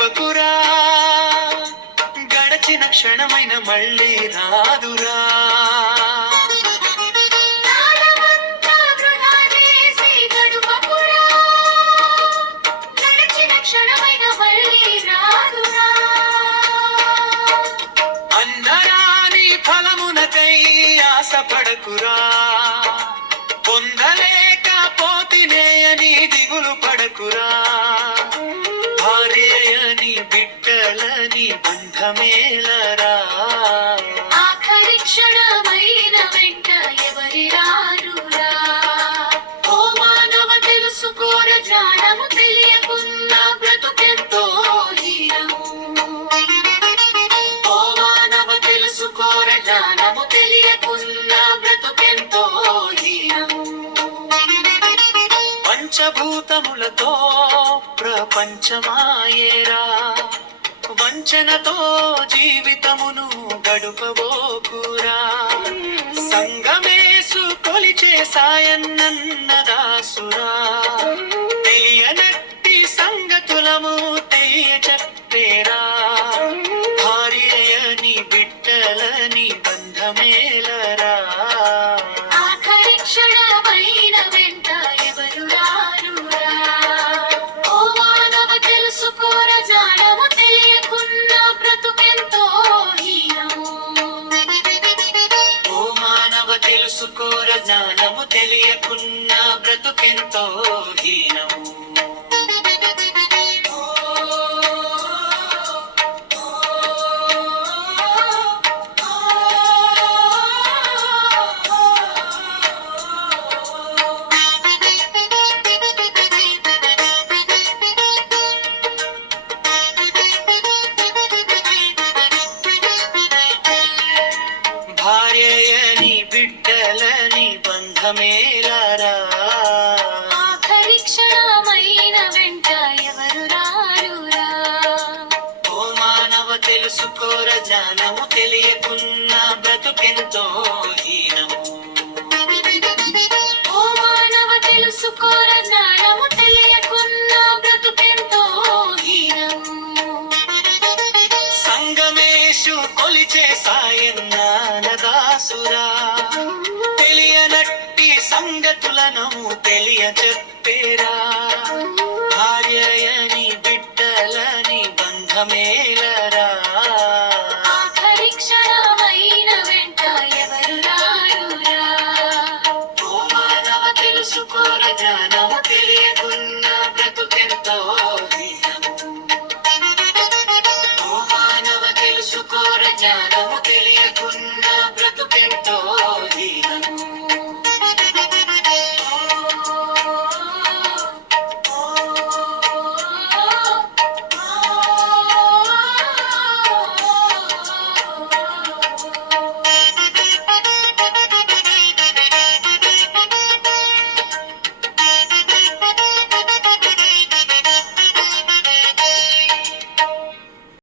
గడపకురా, గడచిన క్షణమైన మళ్ళీ రాదురా. అందరాని ఫలమునకై ఆశపడకురా, పొందలేకపోతినే అని దిగులు పడకురా. భార్యని బిడ్డలని బంధమేలరా, ఆఖరి క్షణమైన వెంట ఎవరి రారురా. ఓ మానవ తెలుసుకోర జ్ఞానము తెలియకున్న బ్రతుకెంతో హీనము. ఓ మానవ తెలుసుకోర జ్ఞానము తెలియకున్న బ్రతుకెంతో హీనము. పంచభూతములతో ప్రపంచమాయేరా, వంచనతో జీవితమును గడుపబోకురా. సంగమేసు కొలిచే సాయన్నదాసురా, తెలియనట్టి సంగతులము తెలియ చెప్పేరా. భార్యని బిడ్డలని బంధమేలరా, ఆఖరి క్షణమైన వెంట ఎవరు రారురా. ఓ మానవ తెలుసుకోర జ్ఞానము తెలియకున్న బ్రతుకెంతో హీనము. ఓ మానవ తెలుసుకోర జ్ఞానము తెలియకున్న బ్రతుకెంతో హీనము. భార్యని బిడ్డలని బంధమేలరా, ఆఖరి క్షణమైన వెంట ఎవరు రారురా. ఓ మానవ తెలుసుకోర జ్ఞానము తెలియకున్న బ్రతుకెంతో హీనము. ఓ మానవ తెలుసుకోర జ్ఞానము తెలియకున్న బ్రతుకెంతో హీనము. సంగమేశు కొలిచే సాయన్నదాసురా, తెలియనట్టి సంగతులను తెలియ చెప్పేరా. భార్యని బిడ్డలని బంధమేలరా, ఆఖరి క్షణమైన వెంట ఎవరు రారురా. ఓ మానవ తెలుసుకోర జ్ఞానము తెలియకున్న బ్రతుకెంతో హీనము. ఓ మానవ తెలుసుకోర జ్ఞానము